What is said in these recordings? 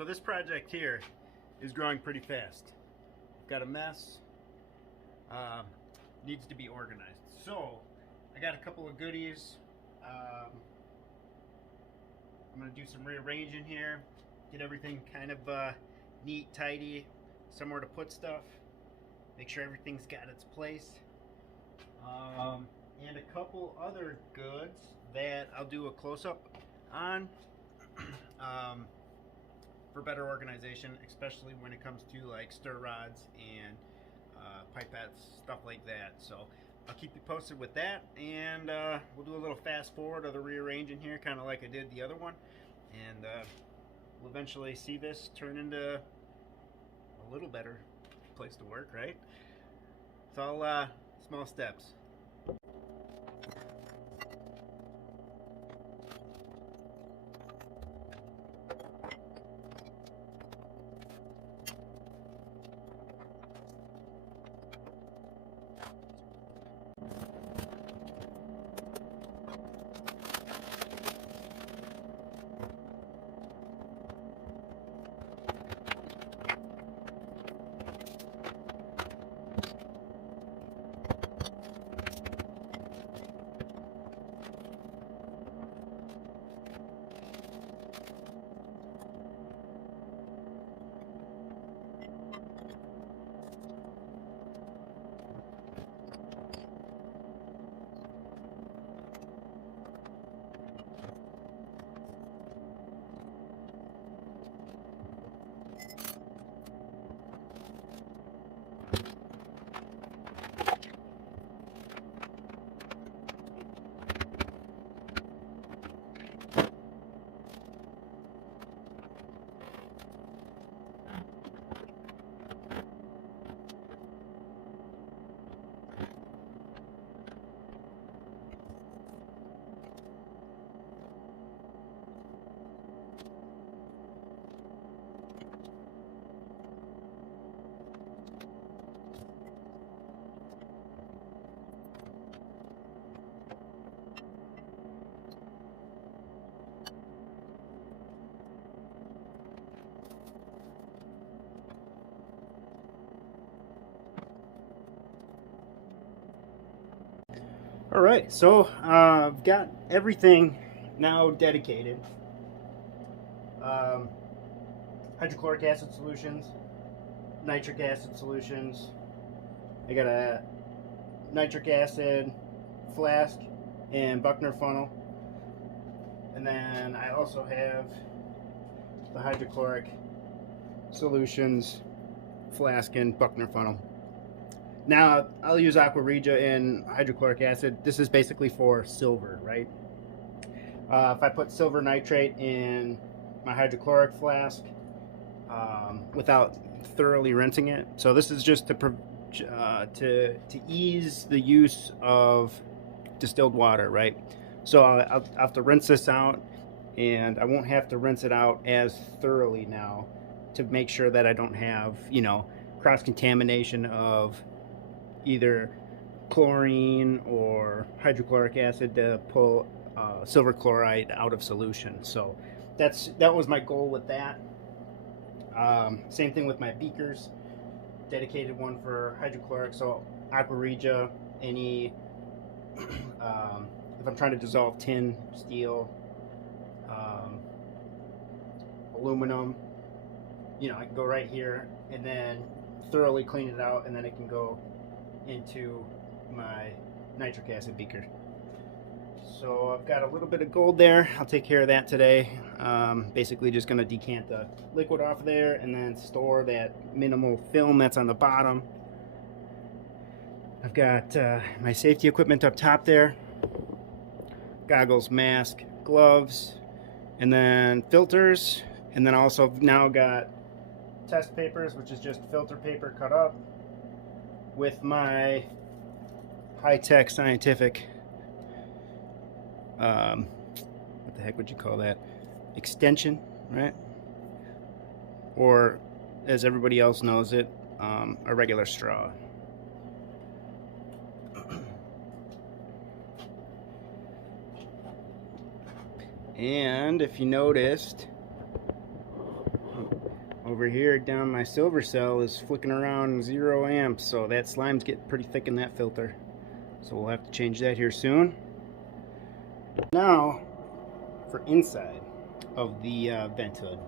So this project here is growing pretty fast. Got a mess, needs to be organized. So I got a couple of goodies. I'm gonna do some rearranging here, get everything kind of neat, tidy, somewhere to put stuff, make sure everything's got its place. And a couple other goods that I'll do a close-up on for better organization, especially when it comes to like stir rods and pipettes, stuff like that. So I'll keep you posted with that, and we'll do a little fast forward of the rearranging here, kind of like I did the other one, and we'll eventually see this turn into a little better place to work, right? It's all small steps. All right, so I've got everything now dedicated. Hydrochloric acid solutions, nitric acid solutions. I got a nitric acid flask and Buckner funnel. And then I also have the hydrochloric solutions flask and Buckner funnel. Now, I'll use Aqua Regia and hydrochloric acid. This is basically for silver, right? If I put silver nitrate in my hydrochloric flask without thoroughly rinsing it. So this is just to ease the use of distilled water, right? So I'll have to rinse this out, and I won't have to rinse it out as thoroughly now to make sure that I don't have, you know, cross-contamination of either chlorine or hydrochloric acid to pull silver chloride out of solution. So that was my goal with that. Same thing with my beakers, dedicated one for hydrochloric. So Aqua Regia, any if I'm trying to dissolve tin, steel, aluminum, you know, I can go right here and then thoroughly clean it out, and then it can go into my nitric acid beaker. So I've got a little bit of gold there. I'll take care of that today. Basically just going to decant the liquid off there and then store that minimal film that's on the bottom. I've got my safety equipment up top there. Goggles, mask, gloves, and then filters. And then also now got test papers, which is just filter paper cut up with my high-tech scientific what the heck would you call that, extension, right? Or as everybody else knows it, a regular straw. And if you noticed, over here down my silver cell is flicking around 0 amps, so that slime's getting pretty thick in that filter. So we'll have to change that here soon. Now for inside of the vent hood.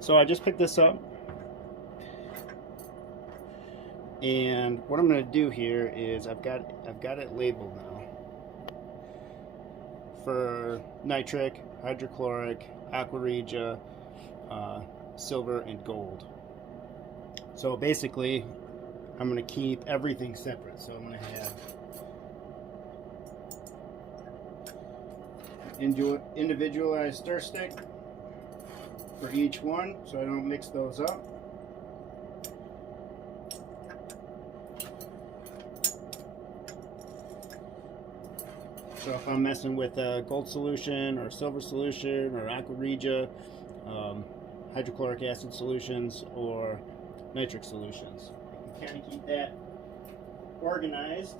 So I just picked this up, and what I'm going to do here is I've got it labeled now for nitric, hydrochloric, aqua regia, silver, and gold. So basically I'm going to keep everything separate. So I'm going to have individualized stir stick for each one, so I don't mix those up. So if I'm messing with a gold solution or silver solution or aqua regia, hydrochloric acid solutions or nitric solutions, you can kind of keep that organized,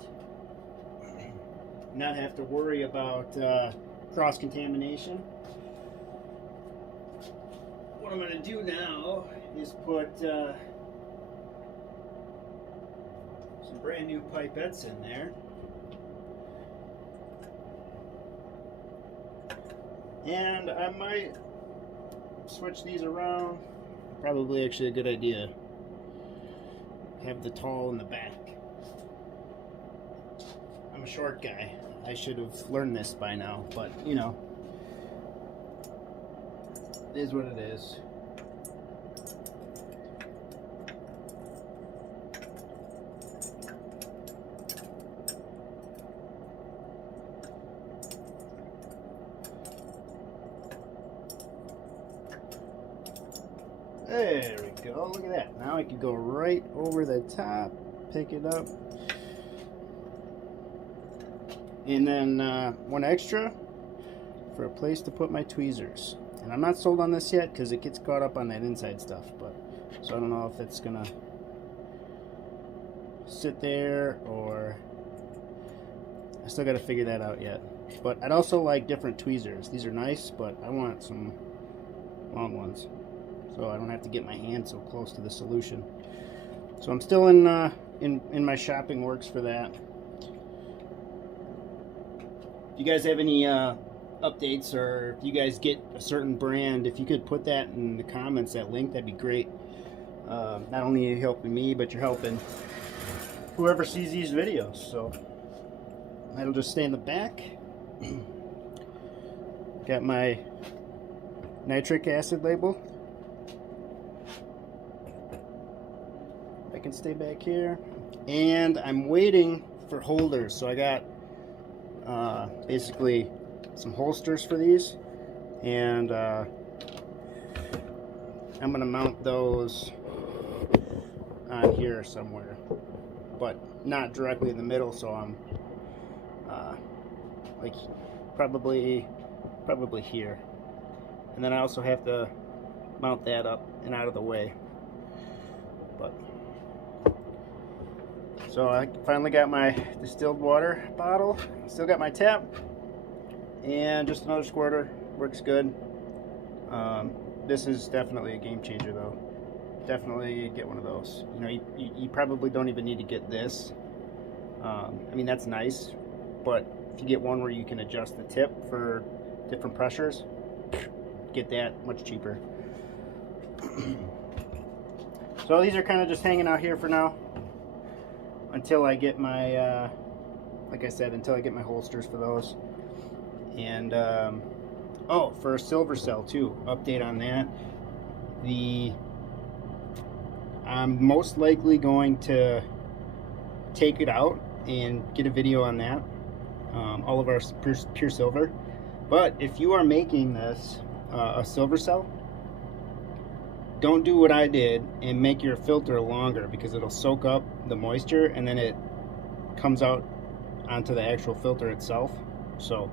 not have to worry about cross-contamination. What I'm going to do now is put some brand new pipettes in there, and I might switch these around. Probably actually a good idea. Have the tall in the back. I'm a short guy. I should have learned this by now, but you know, it is what it is. There we go, look at that. Now I can go right over the top, pick it up. And then one extra for a place to put my tweezers. And I'm not sold on this yet because it gets caught up on that inside stuff, but so I don't know if it's gonna sit there or I still got to figure that out yet. But I'd also like different tweezers. These are nice, but I want some long ones so I don't have to get my hand so close to the solution. So I'm still in my shopping works for that. If you guys have any updates, or if you guys get a certain brand, if you could put that in the comments, that link, that'd be great. Not only are you helping me, but you're helping whoever sees these videos. So that'll just stay in the back. Got my nitric acid label. I can stay back here, and I'm waiting for holders. So I got basically some holsters for these, and I'm gonna mount those on here somewhere, but not directly in the middle, so I'm like probably here, and then I also have to mount that up and out of the way. But so I finally got my distilled water bottle, still got my tap, and just another squirter. Works good. This is definitely a game changer though. Definitely get one of those. You know, you probably don't even need to get this. I mean, that's nice, but if you get one where you can adjust the tip for different pressures, get that, much cheaper. So these are kind of just hanging out here for now until I get my like I said, until I get my holsters for those. And oh, for a silver cell too, update on that. I'm most likely going to take it out and get a video on that, all of our pure silver. But if you are making this a silver cell, don't do what I did and make your filter longer, because it'll soak up the moisture and then it comes out onto the actual filter itself. So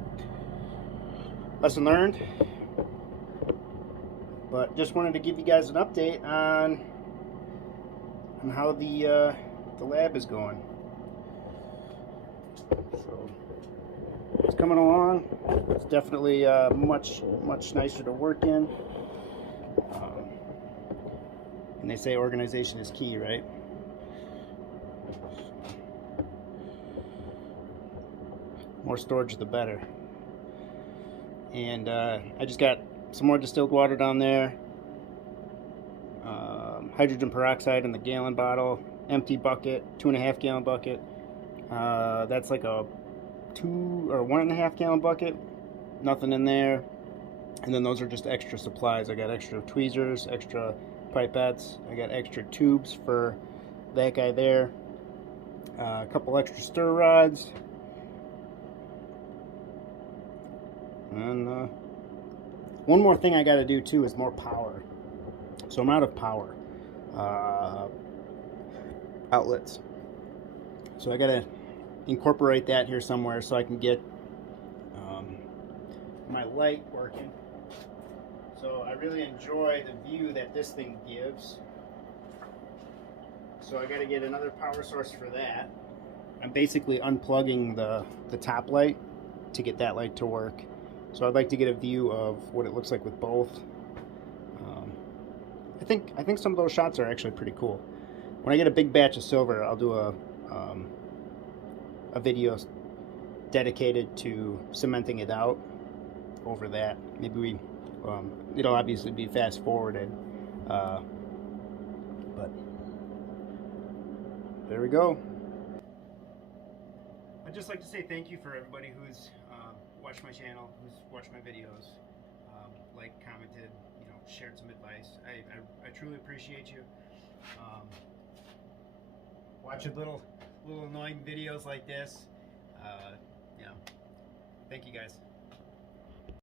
lesson learned. But just wanted to give you guys an update on how the lab is going. So it's coming along. It's definitely much nicer to work in. And they say organization is key, right? More storage, the better. And I just got some more distilled water down there. Hydrogen peroxide in the gallon bottle. Empty bucket, 2.5 gallon bucket. That's like a 2 or 1.5 gallon bucket. Nothing in there. And then those are just extra supplies. I got extra tweezers, extra pipettes. I got extra tubes for that guy there. A couple extra stir rods. And one more thing I got to do too is more power. So I'm out of power outlets. So I got to incorporate that here somewhere so I can get my light working. So I really enjoy the view that this thing gives. So I got to get another power source for that. I'm basically unplugging the top light to get that light to work. So I'd like to get a view of what it looks like with both. I think some of those shots are actually pretty cool. When I get a big batch of silver, I'll do a video dedicated to cementing it out over that. Maybe we it'll obviously be fast forwarded, but there we go. I'd just like to say thank you for everybody who's watched my channel, who's watched my videos, liked, commented, shared some advice. I truly appreciate you. Watching little annoying videos like this. Thank you guys.